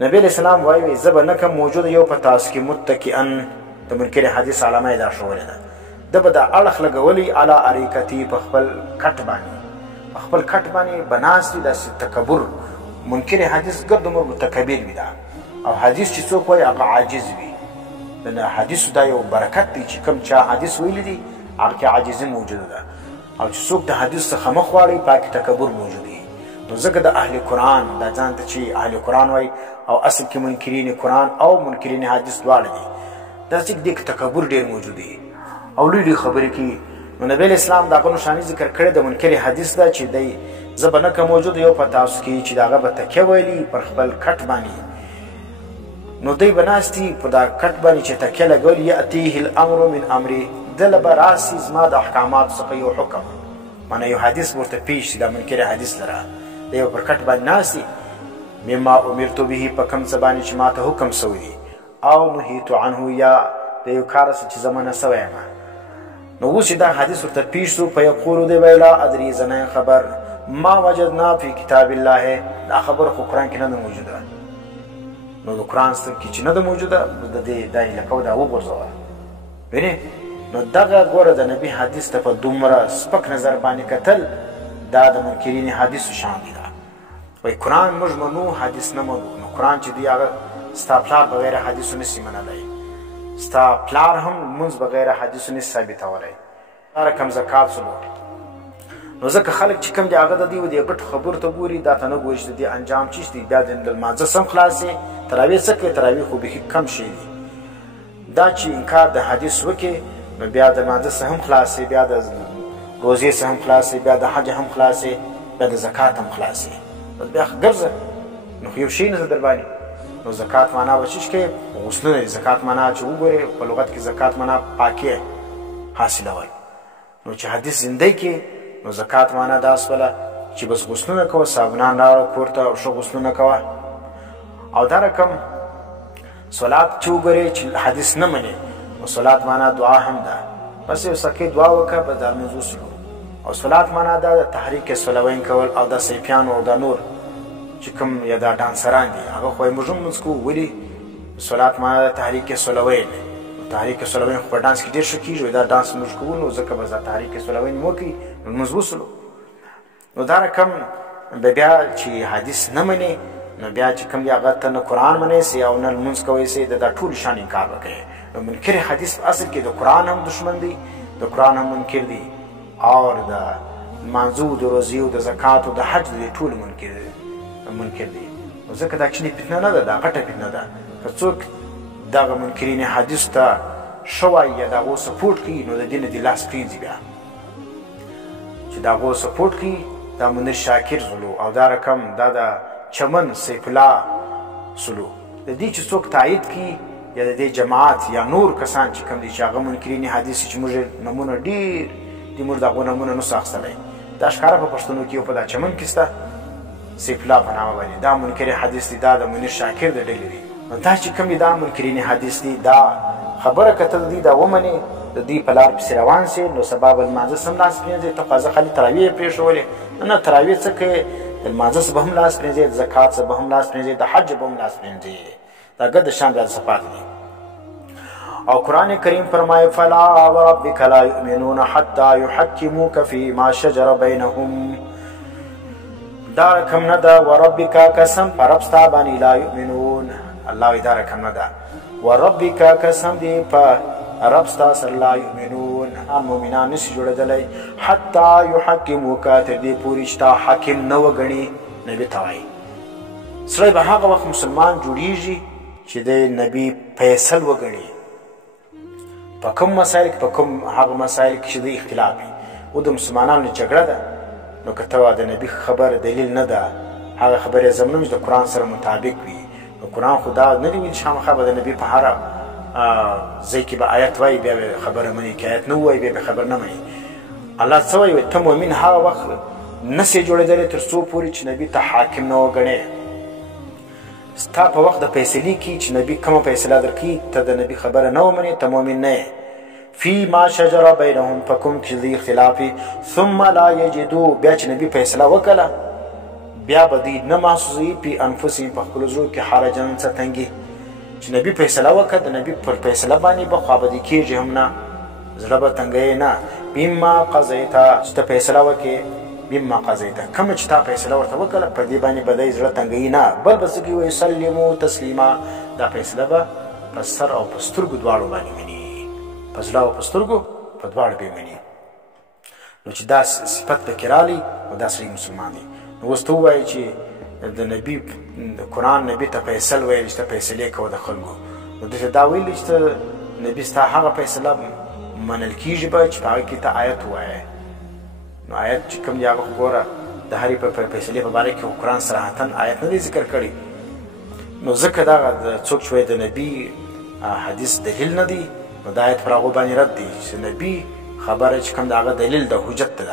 نبی علیہ السلام وایي زه به نه کم موجود یو په تاسو کې متکئا د منکر حدیث علامه یې دا ښوولې ده ده به دا اړخ لګولی علی اریکتي په خپل کټ باندې په خپل کټ باندې به ناست وي داسې تکبر منکر حدیث ګرد عمر متکبر وي دا او حدیث چې څوک وایي هغه عاجز وي د حدیثو دا یو برکت دی چې کوم چا حدیث ویلی دي هغه کې عاجزي موجوده ده او چې څوک د حدیث څخه مخ واړوي په هغه کې تکبر موجود وي نو ځکه د اهل قرآن دا ځان ته چې اهل قرآن وایي او اصل کې منکرین قرآن او منکرین حدیث دواړه دي دا چې دې کې تکبر ډېر موجود دی او لوی لوی خبرې کوي نو نبی علیه السلام د هغه نښاني ذکر کړې د منکر حدیث ده چې دی زه به نه که موجود یو په تاسو کې چې د هغه به تکیه ویلي پر خپل کټ باندې نو دی به ناست وي په دا کټ باندې چې تکیه لګولي یأتیه الامر من امري دله به راسي زما د احکاماتو څخه یو حکم معنی یو حدیث ورته پیش شي دا منکر حدیث لره دی به پر کټ باندې ناست وي مما امرتو به په کوم څه باندې چې ما ته حکم سوی دی او نهیتو عنه یا د یو کار څه چې زه منع سوی یم نو اوس چې دا حدیث ورته پیش شو فیقولو دی ویل لا ادري زه نه خبر ما وجدنا فی کتاب الله دا خبره خو قرآن کې نه ده موجوده نو د قرآن کې چې نه ده موجوده د دې دا یې لکه دا وغورځوه وینې نو دغه ګوره د نبي حدیث ته په دومره سپک نظر باندې کتل دا د منکرین حدیثو شان دي وایي قرآن موږ منو حدیث نه منو نو قرآن چې دی هغه ستا پلار بغیر حدیثو نسي منلی ستا پلار هم لمونځ بغیر حدیثو نسي ثابتولی دا رقم زکات سلو نو ځکه خلک چې کوم دی هغه د دې و دې غټو خبرو ته ګوري دا ته نه ګوري چې د دې انجام چیش دی بیا د لمانځه سم خلاصې تراویح څه کوي تراویح خو بیخي کم شی دي دا چې انکار د حدیث وکړي نو بیا د لمانځه څه هم خلاصې بیا د روزې څه هم خلاصې بیا د حج هم خلاصې بیا د زکات هم خلاصې بس بیا ګرځه نو خو یو شی نه در باندې نو زکات معنا به چیش کوي غسلونه زکات معنا چې وګورې په لغت کې زکات معنا پاکي حاصلول نو چې حدیث زنده کې نو زکات معنا دا سوله چې بس غسلونه کوه صابونان راوړه کور ته او ښه غسلونه کوه او دا رقم صلات چې وګورې چې حدیث نه منې نو صلات معنا دعا هم ده بس یو سکې دعا وکړه بس د لمونځ وسلو او صلات معنا دا د تحریک صلوین کول او د سیفیانو او د نور چې کوم یا دا ډانسران دي هغه خو یې موږ هم لمونځ کوو ولې صلات معنا د تحریک صلوین تحریک صلوین خو په ډانس کې ډېر ښه کېږي دا ډانس موږ کوو نو ځکه به دا تحریک صلوین مو کوي نو لمونځ وسلو نو دا رقم بیا چې حدیث نه منې نو بیا چې کوم دی هغه ته نه قرآن منې سي او نه لمونځ کوی سي د دا ټول شان انکار وکړې نو منکر حدیث په اصل کې د قرآن هم دشمن دی د قرآن هم منکر دی او د لمانځو د روزیو د زکاتو د حج د ټول منکر دی نو ځکه دا کوچنۍ فتنه نه ده دا غټه فتنه ده که څوک دغه منکرین حدیث ته ښه وایي یا د هغو سپورټ کوي نو د دې نه دې لاس پرېږدي بیا چې د هغو سپورټ کوي دا منیر شاکر سلو او دا رقم دا د چمن سیف الله سلو د دې چې څوک تایید کوي یا د دې جماعت یا نور کسان چې کوم دي چې هغه منکرین حدیث چې موږ نمونه ډېر دي موږ د هغو نمونه نسو اخیستلی دا ښکاره په پښتنو کې یو په دا چمن کې شته سیف الله په نامه باندې دا منکر حدیث دی دا د منیر شاکر د ډلې دی نو دا چې کوم دي دا منکرین حدیث دی دا خبره کتل دي دا ومنې د دوی په لار پسې روان سي نو سبا به لمانځه سم لاس پرېږدي ته خو خالي تراویح یې پرېښولې نه تراویح څه کوې د لمانځه څه به هم لاس پرېږدي د زکات څه به هم لاس پرېږدي د حج به هم لاس پرېږدي دا ګډ شان دا صفات دي او قرآن کریم فرمایي فلا وربک لا یؤمنون حتی یحکموک فیما شجر بینهم دا رقم نه ده وربک قسم په رب ستا باندې لا یؤمنون الله وایي دا رقم نه ده وربک قسم دی په رب ستا سره لا یؤمنون مؤمنان نشي جوړېدلی حتی یحکموک تر دې پورې چې تا حاکم نه وګڼي نبي ته وایي سړی به هغه وخت مسلمان جوړېږي چې د نبي فیصل وګڼي په کوم مسایل کې په کوم هغه مسایل کې چې د اختلاف وي او د مسلمانانو جګړه ده نو که ته د نبي خبر دلیل نه ده هغه خبرې زمونږ د قرآن سره مطابق وي نو قرآن خو دا نه دي ویل چې خامخا به د نبي په هره ځای کې به آیت وایي بیا به خبره مني که آیت نه ووایي بیا به خبر نه مني الله څه وایي ته مؤمن هغه وخت نسې جوړېدلی تر څو پورې چې نبي ته حاکم نه وګڼې ستا په وخت د فیصلې کې چې نبي کومه فیصله درکړي ته د نبي خبره نه ومنې ته مؤمن نه یې فی ما شجر بینهم په کوم چې د اختلاف ثم لا یجدو بیا چې نبي فیصله وکړه بیا به دوی نه محسوسوي فی انفسهم په خپلو زړو کې حرجن څه تنګي چې نبي فیصله وکړه د نبي پر فیصله باندې به خوابدي کېږي هم نه زړه به تنګوي نه بما قضیته چې ته فیصله وکړې بما قضیته کومه چې تا فیصله ورته وکړه په دې باندې به دی زړه تنګوي نه بل به څه کوي ویسلمو تسلیما دا فیصله به په سر او په سترګو دواړو باندې مني په زړه او په سترګو په دواړو به مني نو چې دا صفت پکې رالي نو دا صحیح مسلمان دی نو اوس ته ووایې چې د نبي د قرآن نبي ته فیصل ویل چې ته فیصلې کوه د خلکو نو دلته دا ویلي چې ته نبي ستا هغه فیصله منل کېږي به چې په هغه کې ته آیت ووایې نو آیت چې کوم دی هغه خو ګوره د هرې په فیصلې په باره کې قرآن صراحتا آیت نه دی ذکر کړی نو ځکه دغه څوک چې وایي د نبي حدیث دلیل نه دی نو دا آیت پر هغو باندې رد دی چې نبي خبره چې کوم د هغه دلیل د حجت ده